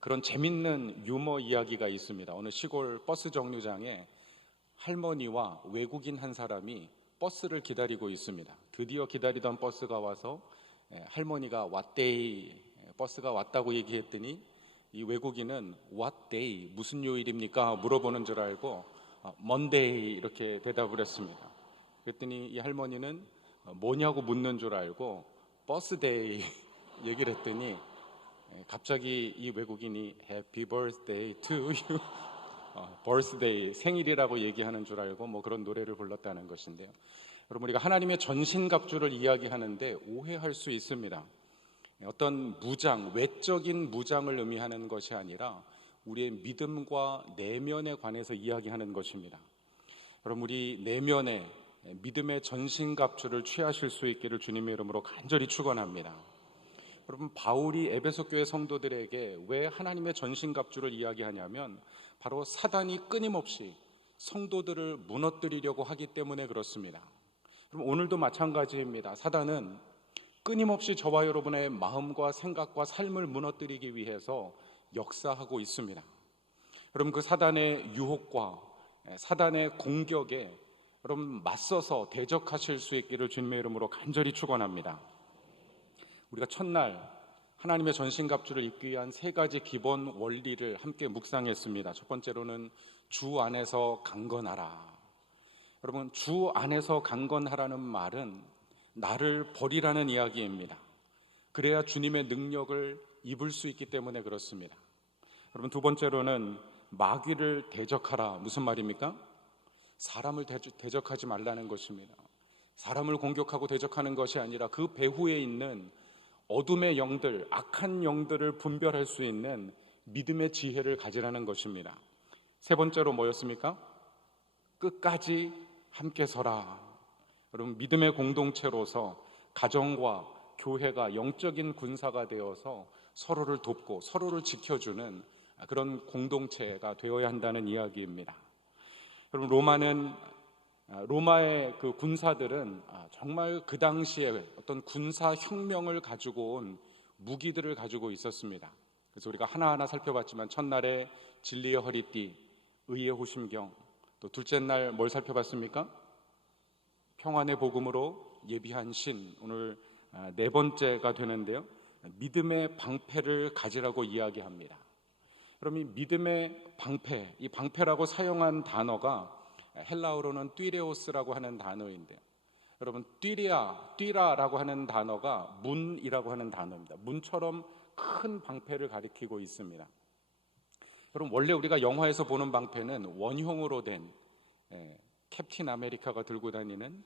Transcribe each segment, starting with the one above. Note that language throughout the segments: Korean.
그런 재밌는 유머 이야기가 있습니다. 어느 시골 버스 정류장에 할머니와 외국인 한 사람이 버스를 기다리고 있습니다. 드디어 기다리던 버스가 와서 할머니가 왔데이, 버스가 왔다고 얘기했더니 이 외국인은 what day, 무슨 요일입니까? 물어보는 줄 알고 Monday 이렇게 대답을 했습니다. 그랬더니 이 할머니는 뭐냐고 묻는 줄 알고 버스데이 얘기를 했더니 갑자기 이 외국인이 Happy birthday to you, birthday, 생일이라고 얘기하는 줄 알고 뭐 그런 노래를 불렀다는 것인데요. 여러분, 우리가 하나님의 전신갑주를 이야기하는데 오해할 수 있습니다. 어떤 무장, 외적인 무장을 의미하는 것이 아니라 우리의 믿음과 내면에 관해서 이야기하는 것입니다. 여러분, 우리 내면에 믿음의 전신갑주를 취하실 수 있기를 주님의 이름으로 간절히 축원합니다. 여러분, 바울이 에베소 교회 성도들에게 왜 하나님의 전신갑주를 이야기하냐면 바로 사단이 끊임없이 성도들을 무너뜨리려고 하기 때문에 그렇습니다. 그럼 오늘도 마찬가지입니다. 사단은 끊임없이 저와 여러분의 마음과 생각과 삶을 무너뜨리기 위해서 역사하고 있습니다. 여러분, 그 사단의 유혹과 사단의 공격에 여러분 맞서서 대적하실 수 있기를 주님의 이름으로 간절히 축원합니다. 우리가 첫날 하나님의 전신갑주를 입기 위한 세 가지 기본 원리를 함께 묵상했습니다. 첫 번째로는 주 안에서 강건하라. 여러분, 주 안에서 강건하라는 말은 나를 버리라는 이야기입니다. 그래야 주님의 능력을 입을 수 있기 때문에 그렇습니다. 여러분, 두 번째로는 마귀를 대적하라. 무슨 말입니까? 사람을 대적하지 말라는 것입니다. 사람을 공격하고 대적하는 것이 아니라 그 배후에 있는 어둠의 영들, 악한 영들을 분별할 수 있는 믿음의 지혜를 가지라는 것입니다. 세 번째로 뭐였습니까? 끝까지 함께 서라. 여러분, 믿음의 공동체로서 가정과 교회가 영적인 군사가 되어서 서로를 돕고 서로를 지켜주는 그런 공동체가 되어야 한다는 이야기입니다. 여러분, 로마의 그 군사들은 정말 그 당시에 어떤 군사 혁명을 가지고 온 무기들을 가지고 있었습니다. 그래서 우리가 하나하나 살펴봤지만 첫날에 진리의 허리띠, 의의 호심경, 또 둘째 날 뭘 살펴봤습니까? 평안의 복음으로 예비한 신. 오늘 네 번째가 되는데요, 믿음의 방패를 가지라고 이야기합니다. 그럼 이 믿음의 방패, 이 방패라고 사용한 단어가 헬라어로는 띠레오스라고 하는 단어인데요, 여러분, 띠라라고 하는 단어가 문이라고 하는 단어입니다. 문처럼 큰 방패를 가리키고 있습니다. 여러분, 원래 우리가 영화에서 보는 방패는 원형으로 된 캡틴 아메리카가 들고 다니는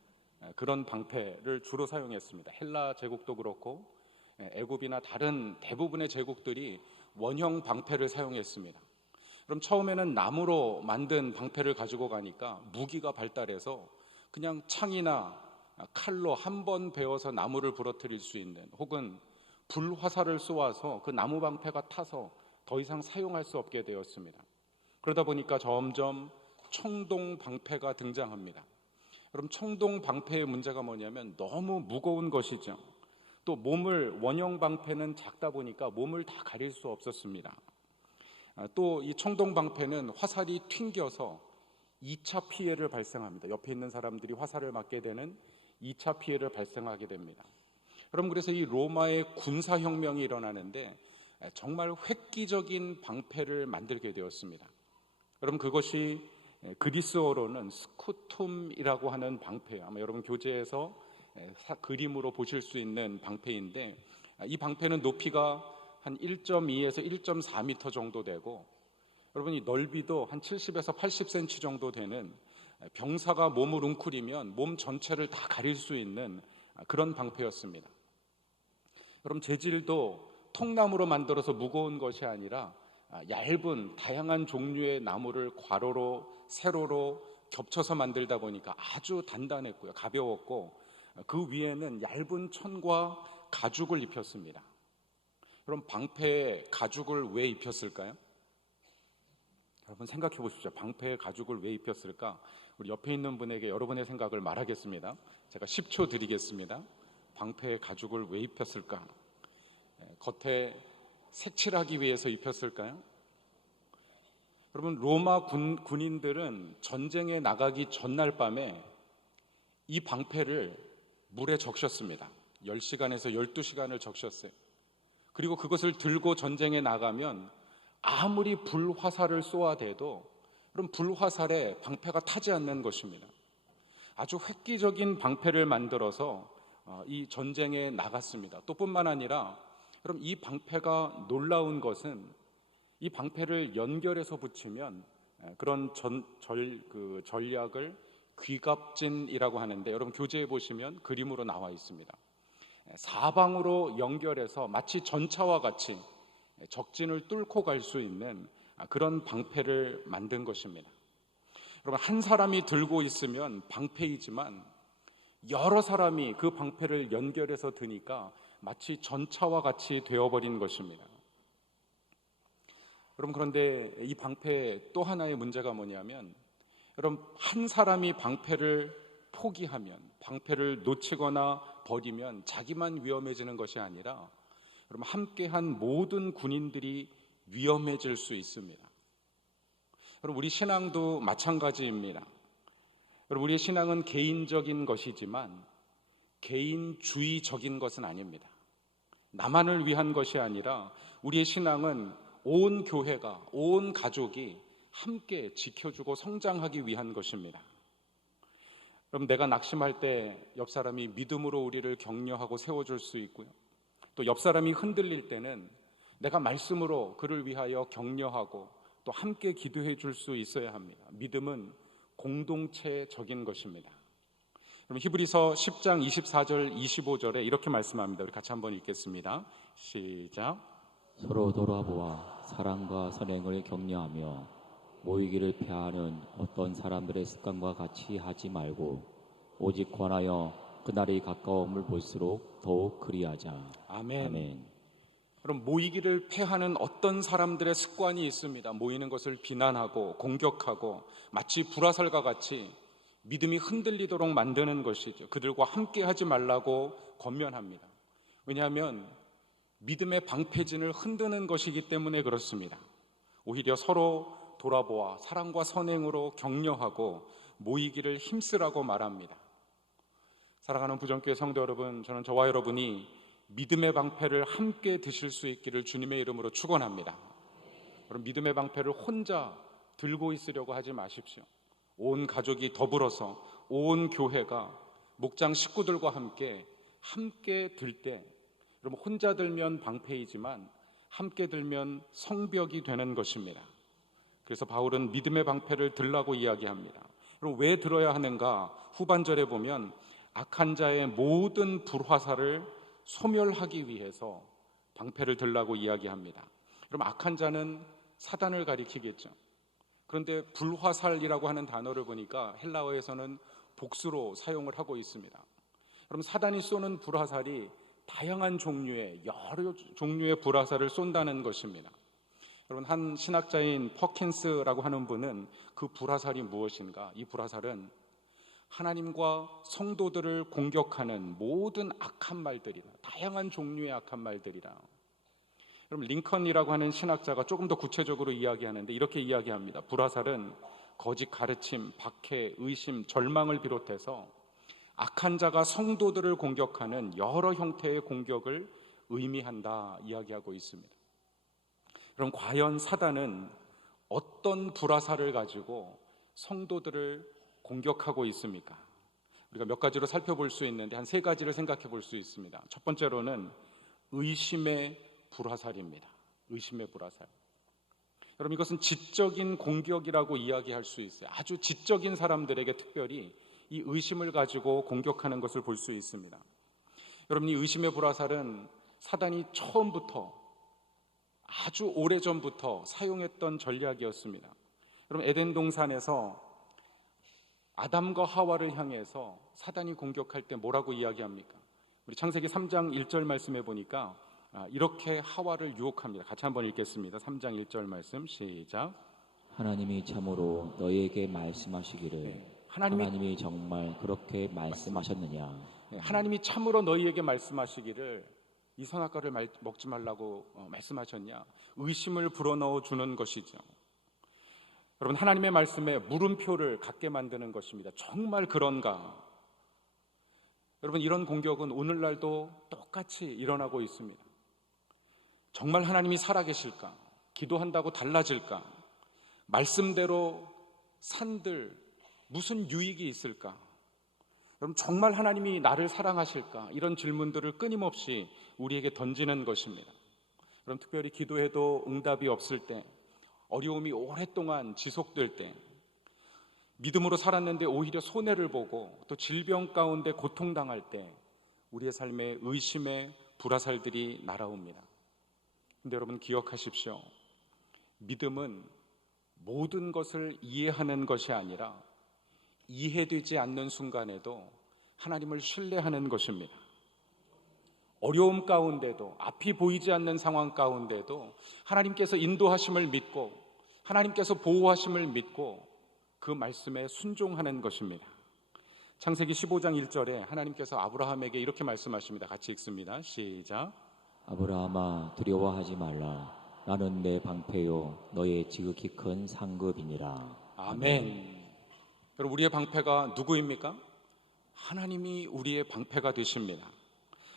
그런 방패를 주로 사용했습니다. 헬라 제국도 그렇고 애굽이나 다른 대부분의 제국들이 원형 방패를 사용했습니다. 그럼 처음에는 나무로 만든 방패를 가지고 가니까 무기가 발달해서 그냥 창이나 칼로 한 번 베어서 나무를 부러뜨릴 수 있는, 혹은 불화살을 쏘아서 그 나무 방패가 타서 더 이상 사용할 수 없게 되었습니다. 그러다 보니까 점점 청동 방패가 등장합니다. 그럼 청동 방패의 문제가 뭐냐면 너무 무거운 것이죠. 또 원형 방패는 작다 보니까 몸을 다 가릴 수 없었습니다. 또 이 청동 방패는 화살이 튕겨서 2차 피해를 발생합니다. 옆에 있는 사람들이 화살을 맞게 되는 2차 피해를 발생하게 됩니다. 여러분, 그래서 이 로마의 군사혁명이 일어나는데 정말 획기적인 방패를 만들게 되었습니다. 여러분, 그것이 그리스어로는 스쿠툼이라고 하는 방패예요. 아마 여러분 교재에서 그림으로 보실 수 있는 방패인데, 이 방패는 높이가 한 1.2에서 1.4m 정도 되고, 여러분, 이 넓이도 한 70에서 80cm 정도 되는, 병사가 몸을 웅크리면 몸 전체를 다 가릴 수 있는 그런 방패였습니다. 여러분, 재질도 통나무로 만들어서 무거운 것이 아니라 얇은 다양한 종류의 나무를 괄호로 세로로 겹쳐서 만들다 보니까 아주 단단했고요, 가벼웠고, 그 위에는 얇은 천과 가죽을 입혔습니다. 그럼 방패에 가죽을 왜 입혔을까요? 여러분, 생각해 보십시오. 방패에 가죽을 왜 입혔을까? 우리 옆에 있는 분에게 여러분의 생각을 말하겠습니다. 제가 10초 드리겠습니다. 방패에 가죽을 왜 입혔을까? 겉에 색칠하기 위해서 입혔을까요? 여러분, 로마 군인들은 전쟁에 나가기 전날 밤에 이 방패를 물에 적셨습니다. 10시간에서 12시간을 적셨어요. 그리고 그것을 들고 전쟁에 나가면 아무리 불화살을 쏘아대도 그럼 불화살에 방패가 타지 않는 것입니다. 아주 획기적인 방패를 만들어서 이 전쟁에 나갔습니다. 또 뿐만 아니라 그럼 이 방패가 놀라운 것은 이 방패를 연결해서 붙이면 그런 전략을 귀갑진이라고 하는데, 여러분 교재에 보시면 그림으로 나와 있습니다. 사방으로 연결해서 마치 전차와 같이 적진을 뚫고 갈 수 있는 그런 방패를 만든 것입니다. 여러분, 한 사람이 들고 있으면 방패이지만 여러 사람이 그 방패를 연결해서 드니까 마치 전차와 같이 되어버린 것입니다. 여러분, 그런데 이 방패 또 하나의 문제가 뭐냐면, 여러분, 한 사람이 방패를 포기하면, 방패를 놓치거나 버리면 자기만 위험해지는 것이 아니라 여러분, 함께한 모든 군인들이 위험해질 수 있습니다. 여러분, 우리 신앙도 마찬가지입니다. 여러분, 우리의 신앙은 개인적인 것이지만 개인주의적인 것은 아닙니다. 나만을 위한 것이 아니라 우리의 신앙은 온 교회가, 온 가족이 함께 지켜주고 성장하기 위한 것입니다. 여러분, 내가 낙심할 때 옆 사람이 믿음으로 우리를 격려하고 세워줄 수 있고요. 또 옆 사람이 흔들릴 때는 내가 말씀으로 그를 위하여 격려하고 또 함께 기도해 줄 수 있어야 합니다. 믿음은 공동체적인 것입니다. 그럼 히브리서 10장 24절 25절에 이렇게 말씀합니다. 우리 같이 한번 읽겠습니다. 시작. 서로 돌아보아 사랑과 선행을 격려하며 모이기를 피하는 어떤 사람들의 습관과 같이 하지 말고 오직 권하여 그날이 가까움을 볼수록 더욱 그리하자. 아멘. 아멘. 그럼 모이기를 패하는 어떤 사람들의 습관이 있습니다. 모이는 것을 비난하고 공격하고 마치 불화살과 같이 믿음이 흔들리도록 만드는 것이죠. 그들과 함께 하지 말라고 권면합니다. 왜냐하면 믿음의 방패진을 흔드는 것이기 때문에 그렇습니다. 오히려 서로 돌아보아 사랑과 선행으로 격려하고 모이기를 힘쓰라고 말합니다. 사랑하는 부정교회 성도 여러분, 저는 저와 여러분이 믿음의 방패를 함께 드실 수 있기를 주님의 이름으로 축원합니다. 그럼 믿음의 방패를 혼자 들고 있으려고 하지 마십시오. 온 가족이 더불어서 온 교회가 목장 식구들과 함께 들 때, 여러분, 혼자 들면 방패이지만 함께 들면 성벽이 되는 것입니다. 그래서 바울은 믿음의 방패를 들라고 이야기합니다. 그럼 왜 들어야 하는가? 후반절에 보면 악한 자의 모든 불화살을 소멸하기 위해서 방패를 들라고 이야기합니다. 그럼 악한 자는 사단을 가리키겠죠. 그런데 불화살이라고 하는 단어를 보니까 헬라어에서는 복수로 사용을 하고 있습니다. 그럼 사단이 쏘는 불화살이 다양한 종류의, 여러 종류의 불화살을 쏜다는 것입니다. 여러분, 한 신학자인 퍼킨스라고 하는 분은 그 불화살이 무엇인가? 이 불화살은 하나님과 성도들을 공격하는 모든 악한 말들이다. 다양한 종류의 악한 말들이다. 여러분, 링컨이라고 하는 신학자가 조금 더 구체적으로 이야기하는데 이렇게 이야기합니다. 불화살은 거짓 가르침, 박해, 의심, 절망을 비롯해서 악한 자가 성도들을 공격하는 여러 형태의 공격을 의미한다 이야기하고 있습니다. 그럼 과연 사단은 어떤 불화살을 가지고 성도들을 공격하고 있습니까? 우리가 몇 가지로 살펴볼 수 있는데 한 세 가지를 생각해 볼 수 있습니다. 첫 번째로는 의심의 불화살입니다. 의심의 불화살. 여러분, 이것은 지적인 공격이라고 이야기할 수 있어요. 아주 지적인 사람들에게 특별히 이 의심을 가지고 공격하는 것을 볼 수 있습니다. 여러분, 이 의심의 불화살은 사단이 처음부터 아주 오래전부터 사용했던 전략이었습니다. 여러분, 에덴 동산에서 아담과 하와를 향해서 사단이 공격할 때 뭐라고 이야기합니까? 우리 창세기 3장 1절 말씀해 보니까 이렇게 하와를 유혹합니다. 같이 한번 읽겠습니다. 3장 1절 말씀 시작. 하나님이 참으로 너희에게 말씀하시기를 하나님이 정말 그렇게 말씀하셨느냐? 하나님이 참으로 너희에게 말씀하시기를 이 선악과를 먹지 말라고 말씀하셨냐? 의심을 불어넣어 주는 것이죠. 여러분, 하나님의 말씀에 물음표를 갖게 만드는 것입니다. 정말 그런가? 여러분, 이런 공격은 오늘날도 똑같이 일어나고 있습니다. 정말 하나님이 살아계실까? 기도한다고 달라질까? 말씀대로 산들 무슨 유익이 있을까? 여러분, 정말 하나님이 나를 사랑하실까? 이런 질문들을 끊임없이 우리에게 던지는 것입니다. 그럼 특별히 기도해도 응답이 없을 때, 어려움이 오랫동안 지속될 때, 믿음으로 살았는데 오히려 손해를 보고 또 질병 가운데 고통당할 때 우리의 삶에 의심의 불화살들이 날아옵니다. 근데 여러분, 기억하십시오. 믿음은 모든 것을 이해하는 것이 아니라 이해되지 않는 순간에도 하나님을 신뢰하는 것입니다. 어려움 가운데도, 앞이 보이지 않는 상황 가운데도 하나님께서 인도하심을 믿고, 하나님께서 보호하심을 믿고 그 말씀에 순종하는 것입니다. 창세기 15장 1절에 하나님께서 아브라함에게 이렇게 말씀하십니다. 같이 읽습니다. 시작. 아브라함아 두려워하지 말라. 나는 내 방패요 너의 지극히 큰 상급이니라. 아멘. 여러분, 우리의 방패가 누구입니까? 하나님이 우리의 방패가 되십니다.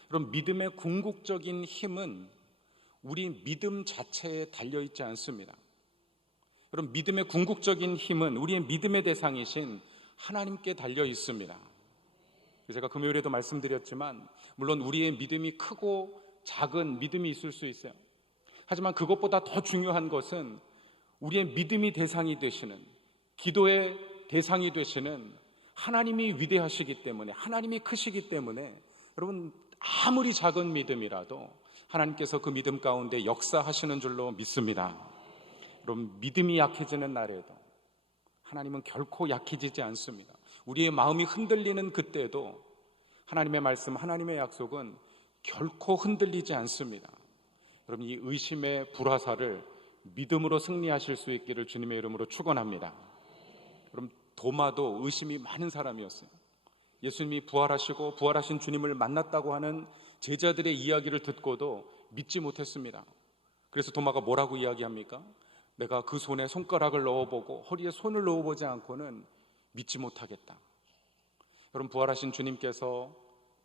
그럼 믿음의 궁극적인 힘은 우리 믿음 자체에 달려있지 않습니다. 그럼 믿음의 궁극적인 힘은 우리의 믿음의 대상이신 하나님께 달려 있습니다. 제가 금요일에도 말씀드렸지만 물론 우리의 믿음이 크고 작은 믿음이 있을 수 있어요. 하지만 그것보다 더 중요한 것은 우리의 믿음이 대상이 되시는, 기도의 대상이 되시는 하나님이 위대하시기 때문에, 하나님이 크시기 때문에 여러분, 아무리 작은 믿음이라도 하나님께서 그 믿음 가운데 역사하시는 줄로 믿습니다. 여러분, 믿음이 약해지는 날에도 하나님은 결코 약해지지 않습니다. 우리의 마음이 흔들리는 그때도 하나님의 말씀, 하나님의 약속은 결코 흔들리지 않습니다. 여러분, 이 의심의 불화살을 믿음으로 승리하실 수 있기를 주님의 이름으로 축원합니다. 여러분, 도마도 의심이 많은 사람이었어요. 예수님이 부활하시고 부활하신 주님을 만났다고 하는 제자들의 이야기를 듣고도 믿지 못했습니다. 그래서 도마가 뭐라고 이야기합니까? 내가 그 손에 손가락을 넣어보고 허리에 손을 넣어보지 않고는 믿지 못하겠다. 여러분, 부활하신 주님께서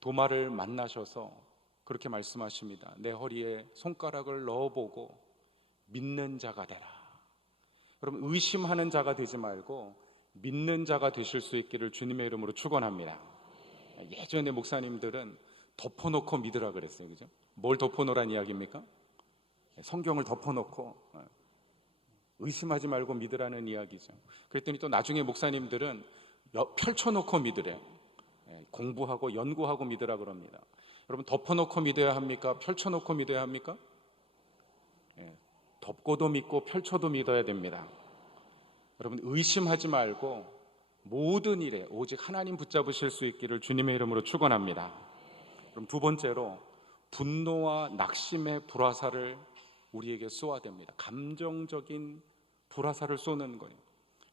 도마를 만나셔서 그렇게 말씀하십니다. 내 허리에 손가락을 넣어보고 믿는 자가 되라. 여러분, 의심하는 자가 되지 말고 믿는 자가 되실 수 있기를 주님의 이름으로 축원합니다. 예전에 목사님들은 덮어놓고 믿으라 그랬어요. 그죠? 뭘 덮어놓으란 이야기입니까? 성경을 덮어놓고 의심하지 말고 믿으라는 이야기죠. 그랬더니 또 나중에 목사님들은 펼쳐놓고 믿으래. 공부하고 연구하고 믿으라 그럽니다. 여러분, 덮어놓고 믿어야 합니까? 펼쳐놓고 믿어야 합니까? 덮고도 믿고 펼쳐도 믿어야 됩니다. 여러분, 의심하지 말고 모든 일에 오직 하나님 붙잡으실 수 있기를 주님의 이름으로 축원합니다. 그럼 두 번째로 분노와 낙심의 불화살을 우리에게 쏘아댑니다. 감정적인 불화살을 쏘는 거예요.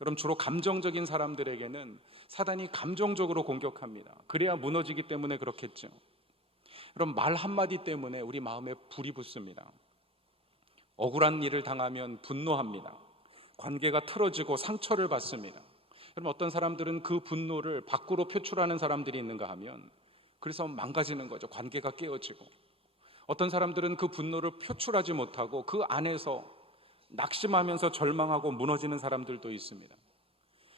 여러분, 주로 감정적인 사람들에게는 사단이 감정적으로 공격합니다. 그래야 무너지기 때문에 그렇겠죠. 여러분, 말 한마디 때문에 우리 마음에 불이 붙습니다. 억울한 일을 당하면 분노합니다. 관계가 틀어지고 상처를 받습니다. 여러분, 어떤 사람들은 그 분노를 밖으로 표출하는 사람들이 있는가 하면 그래서 망가지는 거죠. 관계가 깨어지고. 어떤 사람들은 그 분노를 표출하지 못하고 그 안에서 낙심하면서 절망하고 무너지는 사람들도 있습니다.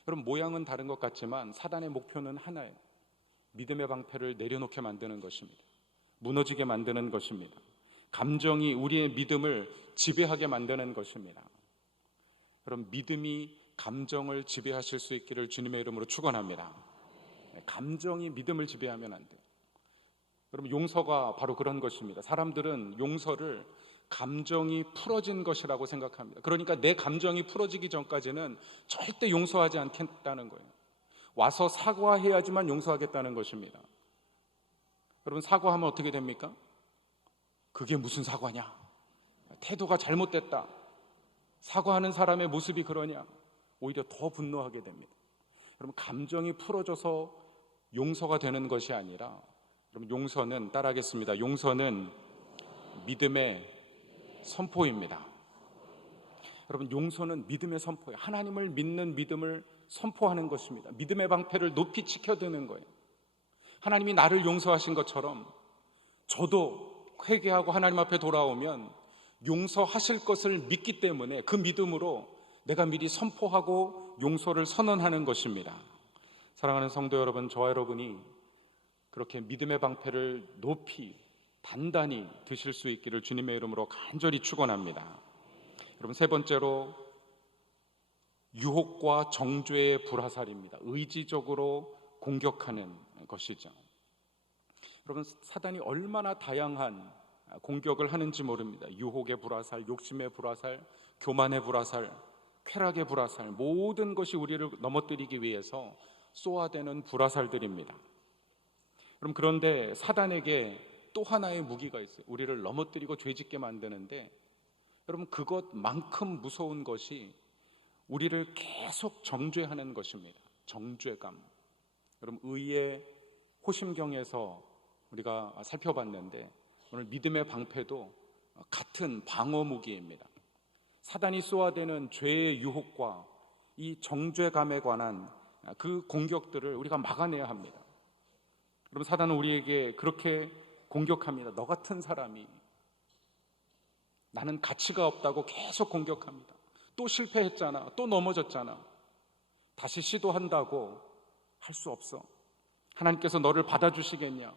여러분, 모양은 다른 것 같지만 사단의 목표는 하나예요. 믿음의 방패를 내려놓게 만드는 것입니다. 무너지게 만드는 것입니다. 감정이 우리의 믿음을 지배하게 만드는 것입니다. 여러분, 믿음이 감정을 지배하실 수 있기를 주님의 이름으로 축원합니다. 감정이 믿음을 지배하면 안 돼요. 여러분, 용서가 바로 그런 것입니다. 사람들은 용서를 감정이 풀어진 것이라고 생각합니다. 그러니까 내 감정이 풀어지기 전까지는 절대 용서하지 않겠다는 거예요. 와서 사과해야지만 용서하겠다는 것입니다. 여러분, 사과하면 어떻게 됩니까? 그게 무슨 사과냐? 태도가 잘못됐다. 사과하는 사람의 모습이 그러냐? 오히려 더 분노하게 됩니다. 여러분, 감정이 풀어져서 용서가 되는 것이 아니라, 여러분, 용서는, 따라하겠습니다. 용서는 믿음의 선포입니다. 여러분, 용서는 믿음의 선포예요. 하나님을 믿는 믿음을 선포하는 것입니다. 믿음의 방패를 높이 치켜드는 거예요. 하나님이 나를 용서하신 것처럼 저도 회개하고 하나님 앞에 돌아오면 용서하실 것을 믿기 때문에 그 믿음으로 내가 미리 선포하고 용서를 선언하는 것입니다. 사랑하는 성도 여러분, 저와 여러분이 그렇게 믿음의 방패를 높이 단단히 드실 수 있기를 주님의 이름으로 간절히 축원합니다. 여러분, 세 번째로 유혹과 정죄의 불화살입니다. 의지적으로 공격하는 것이죠. 여러분, 사단이 얼마나 다양한 공격을 하는지 모릅니다. 유혹의 불화살, 욕심의 불화살, 교만의 불화살, 쾌락의 불화살, 모든 것이 우리를 넘어뜨리기 위해서 쏘아대는 불화살들입니다. 그런데 사단에게 또 하나의 무기가 있어요. 우리를 넘어뜨리고 죄짓게 만드는데, 여러분, 그것만큼 무서운 것이 우리를 계속 정죄하는 것입니다. 정죄감. 여러분, 의의 호심경에서 우리가 살펴봤는데, 오늘 믿음의 방패도 같은 방어 무기입니다. 사단이 쏘아대는 죄의 유혹과 이 정죄감에 관한 그 공격들을 우리가 막아내야 합니다. 여러분, 사단은 우리에게 그렇게 공격합니다. 너 같은 사람이, 나는 가치가 없다고 계속 공격합니다. 또 실패했잖아, 또 넘어졌잖아, 다시 시도한다고 할 수 없어. 하나님께서 너를 받아주시겠냐?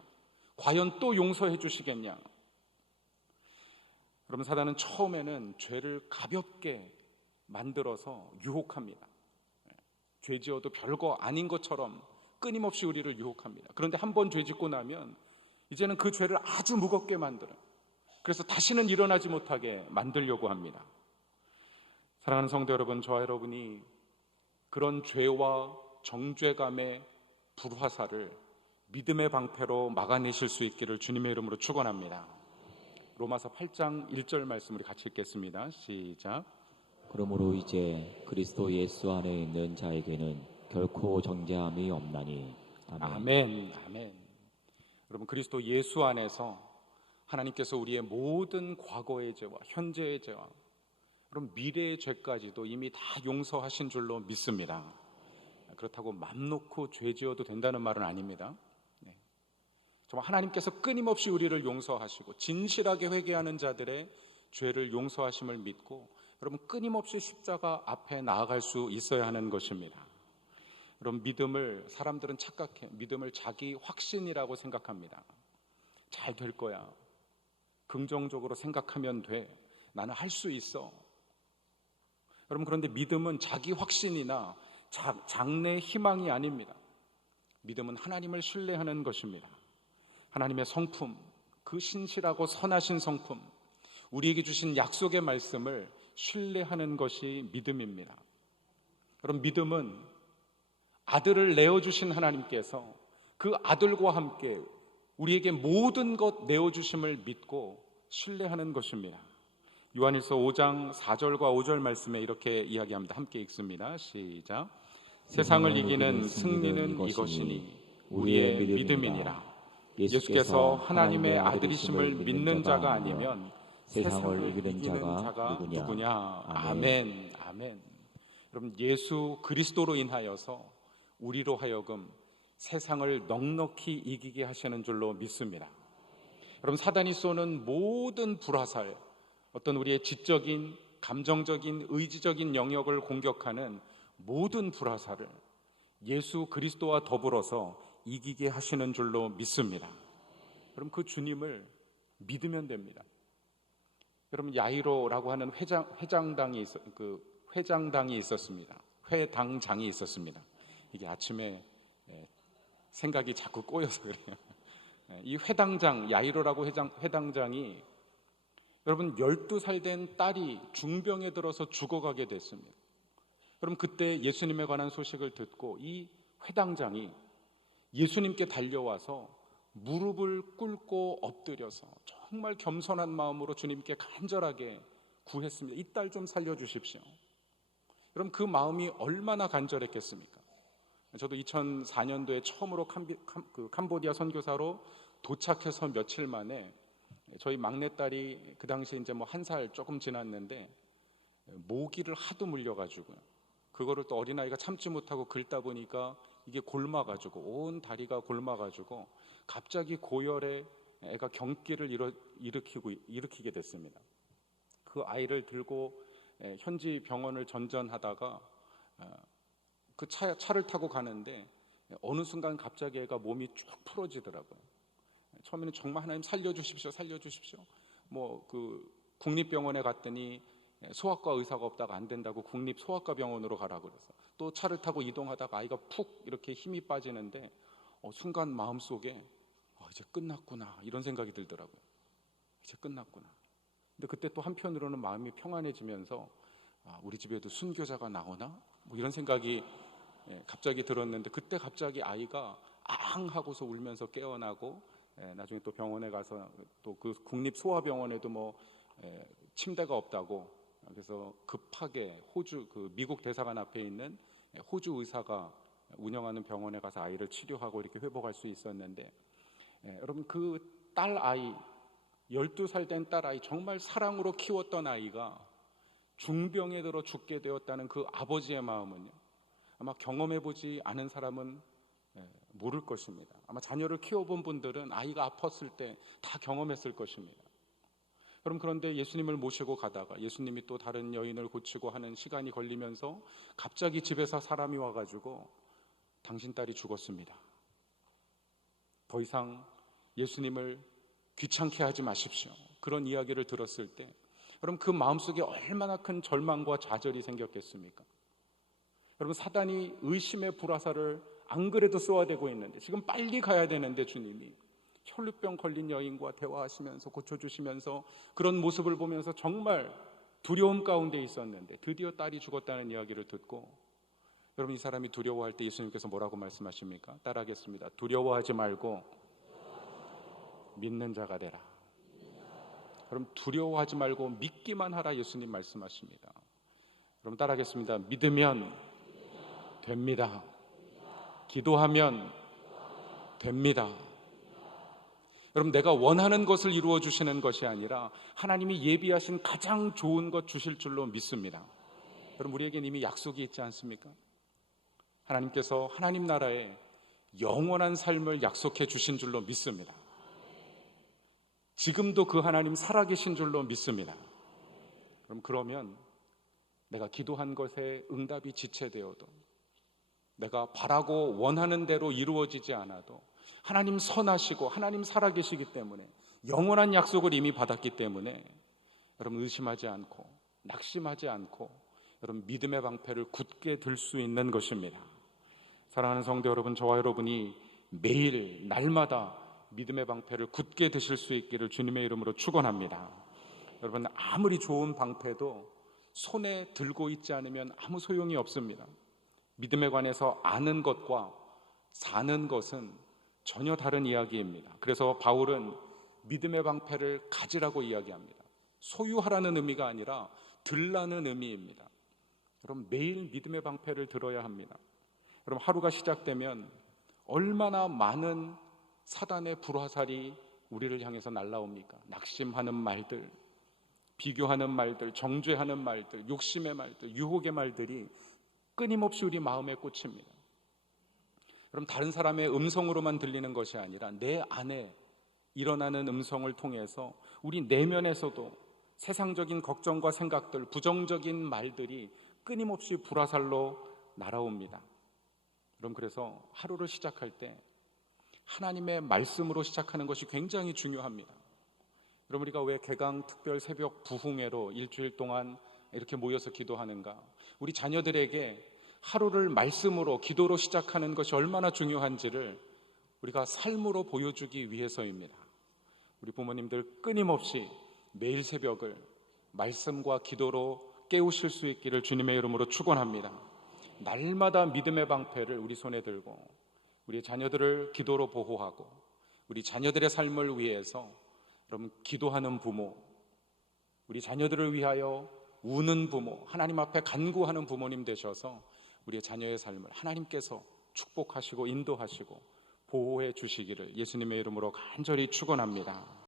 과연 또 용서해 주시겠냐? 여러분, 사단은 처음에는 죄를 가볍게 만들어서 유혹합니다. 죄 지어도 별거 아닌 것처럼 끊임없이 우리를 유혹합니다. 그런데 한 번 죄 짓고 나면 이제는 그 죄를 아주 무겁게 만들어요. 그래서 다시는 일어나지 못하게 만들려고 합니다. 사랑하는 성도 여러분, 저와 여러분이 그런 죄와 정죄감의 불화살을 믿음의 방패로 막아내실 수 있기를 주님의 이름으로 축원합니다. 로마서 8장 1절 말씀 우리 같이 읽겠습니다. 시작. 그러므로 이제 그리스도 예수 안에 있는 자에게는 결코 정죄함이 없나니. 아멘. 아멘. 아멘. 여러분, 그리스도 예수 안에서 하나님께서 우리의 모든 과거의 죄와 현재의 죄와 그럼 미래의 죄까지도 이미 다 용서하신 줄로 믿습니다. 그렇다고 맘 놓고 죄 지어도 된다는 말은 아닙니다. 정말 하나님께서 끊임없이 우리를 용서하시고 진실하게 회개하는 자들의 죄를 용서하심을 믿고 여러분, 끊임없이 십자가 앞에 나아갈 수 있어야 하는 것입니다. 여러분, 믿음을 사람들은 착각해. 믿음을 자기 확신이라고 생각합니다. 잘 될 거야. 긍정적으로 생각하면 돼. 나는 할 수 있어. 여러분, 그런데 믿음은 자기 확신이나 장래 희망이 아닙니다. 믿음은 하나님을 신뢰하는 것입니다. 하나님의 성품, 그 신실하고 선하신 성품, 우리에게 주신 약속의 말씀을 신뢰하는 것이 믿음입니다. 여러분, 믿음은 아들을 내어주신 하나님께서 그 아들과 함께 우리에게 모든 것 내어주심을 믿고 신뢰하는 것입니다. 요한일서 5장 4절과 5절 말씀에 이렇게 이야기합니다. 함께 읽습니다. 시작. 세상을 이기는 승리는 이것이니 우리의 믿음이니라. 예수께서 하나님의 아들이심을 믿는 자가 아니면 세상을 이기는 자가 누구냐? 아멘. 아멘. 여러분, 예수 그리스도로 인하여서 우리로 하여금 세상을 넉넉히 이기게 하시는 줄로 믿습니다. 여러분, 사단이 쏘는 모든 불화살, 어떤 우리의 지적인, 감정적인, 의지적인 영역을 공격하는 모든 불화살을 예수 그리스도와 더불어서 이기게 하시는 줄로 믿습니다. 그럼 그 주님을 믿으면 됩니다. 여러분, 야이로라고 하는 회장당이 있었습니다. 회당장이 있었습니다. 이게 아침에 생각이 자꾸 꼬여서 그래요. 이 회당장, 야이로라고 회당장이 여러분 12살 된 딸이 중병에 들어서 죽어가게 됐습니다. 여러분, 그때 예수님에 관한 소식을 듣고 이 회당장이 예수님께 달려와서 무릎을 꿇고 엎드려서 정말 겸손한 마음으로 주님께 간절하게 구했습니다. 이 딸 좀 살려주십시오. 여러분, 그 마음이 얼마나 간절했겠습니까? 저도 2004년도에 처음으로 캄보디아 선교사로 도착해서 며칠 만에 저희 막내딸이 그 당시에 이제 뭐 1살 조금 지났는데 모기를 하도 물려가지고요. 그거를 또 어린아이가 참지 못하고 긁다 보니까 이게 골마가지고 온 다리가 골마가지고 갑자기 고열에 애가 경기를 일으키게 됐습니다. 그 아이를 들고 현지 병원을 전전하다가 그 차를 타고 가는데 어느 순간 갑자기 애가 몸이 쭉 풀어지더라고요. 처음에는 정말 하나님 살려주십시오, 살려주십시오. 뭐 그 국립병원에 갔더니 소아과 의사가 없다가 안 된다고 국립소아과 병원으로 가라고 그래서 또 차를 타고 이동하다가 아이가 푹 이렇게 힘이 빠지는데 순간 마음속에 이제 끝났구나 이런 생각이 들더라고요. 이제 끝났구나. 근데 그때 또 한편으로는 마음이 평안해지면서 우리 집에도 순교자가 나오나? 뭐 이런 생각이 갑자기 들었는데 그때 갑자기 아이가 앙 하고서 울면서 깨어나고 나중에 또 병원에 가서 또 그 국립소아병원에도 뭐 침대가 없다고 그래서 급하게 호주 그 미국 대사관 앞에 있는 호주 의사가 운영하는 병원에 가서 아이를 치료하고 이렇게 회복할 수 있었는데 여러분 그 딸 아이 12살 된 딸 아이 정말 사랑으로 키웠던 아이가 중병에 들어 죽게 되었다는 그 아버지의 마음은요 아마 경험해보지 않은 사람은 모를 것입니다. 아마 자녀를 키워본 분들은 아이가 아팠을 때 다 경험했을 것입니다. 여러분 그런데 예수님을 모시고 가다가 예수님이 또 다른 여인을 고치고 하는 시간이 걸리면서 갑자기 집에서 사람이 와가지고 당신 딸이 죽었습니다. 더 이상 예수님을 귀찮게 하지 마십시오. 그런 이야기를 들었을 때 여러분 그 마음속에 얼마나 큰 절망과 좌절이 생겼겠습니까? 여러분 사단이 의심의 불화살을 안 그래도 쏘아대고 있는데 지금 빨리 가야 되는데 주님이 혈루병 걸린 여인과 대화하시면서 고쳐주시면서 그런 모습을 보면서 정말 두려움 가운데 있었는데 드디어 딸이 죽었다는 이야기를 듣고 여러분 이 사람이 두려워할 때 예수님께서 뭐라고 말씀하십니까? 따라하겠습니다. 두려워하지 말고 믿는 자가 되라. 그럼 두려워하지 말고 믿기만 하라 예수님 말씀하십니다. 그럼 따라하겠습니다. 믿으면 됩니다. 기도하면 됩니다. 여러분 내가 원하는 것을 이루어 주시는 것이 아니라 하나님이 예비하신 가장 좋은 것 주실 줄로 믿습니다. 여러분 우리에겐 이미 약속이 있지 않습니까? 하나님께서 하나님 나라에 영원한 삶을 약속해 주신 줄로 믿습니다. 지금도 그 하나님 살아계신 줄로 믿습니다. 그러면 내가 기도한 것에 응답이 지체되어도 내가 바라고 원하는 대로 이루어지지 않아도 하나님 선하시고 하나님 살아계시기 때문에 영원한 약속을 이미 받았기 때문에 여러분 의심하지 않고 낙심하지 않고 여러분 믿음의 방패를 굳게 들 수 있는 것입니다. 사랑하는 성도 여러분, 저와 여러분이 매일 날마다 믿음의 방패를 굳게 드실 수 있기를 주님의 이름으로 축원합니다. 여러분 아무리 좋은 방패도 손에 들고 있지 않으면 아무 소용이 없습니다. 믿음에 관해서 아는 것과 사는 것은 전혀 다른 이야기입니다. 그래서 바울은 믿음의 방패를 가지라고 이야기합니다. 소유하라는 의미가 아니라 들라는 의미입니다. 여러분 매일 믿음의 방패를 들어야 합니다. 여러분 하루가 시작되면 얼마나 많은 사단의 불화살이 우리를 향해서 날라옵니까? 낙심하는 말들, 비교하는 말들, 정죄하는 말들, 욕심의 말들, 유혹의 말들이 끊임없이 우리 마음에 꽂힙니다. 그럼 다른 사람의 음성으로만 들리는 것이 아니라 내 안에 일어나는 음성을 통해서 우리 내면에서도 세상적인 걱정과 생각들, 부정적인 말들이 끊임없이 불화살로 날아옵니다. 그럼 그래서 하루를 시작할 때 하나님의 말씀으로 시작하는 것이 굉장히 중요합니다. 여러분 우리가 왜 개강 특별 새벽 부흥회로 일주일 동안 이렇게 모여서 기도하는가? 우리 자녀들에게 하루를 말씀으로 기도로 시작하는 것이 얼마나 중요한지를 우리가 삶으로 보여주기 위해서입니다. 우리 부모님들 끊임없이 매일 새벽을 말씀과 기도로 깨우실 수 있기를 주님의 이름으로 축원합니다. 날마다 믿음의 방패를 우리 손에 들고 우리 자녀들을 기도로 보호하고 우리 자녀들의 삶을 위해서 여러분 기도하는 부모, 우리 자녀들을 위하여 우는 부모, 하나님 앞에 간구하는 부모님 되셔서 우리의 자녀의 삶을 하나님께서 축복하시고 인도하시고 보호해 주시기를 예수님의 이름으로 간절히 축원합니다.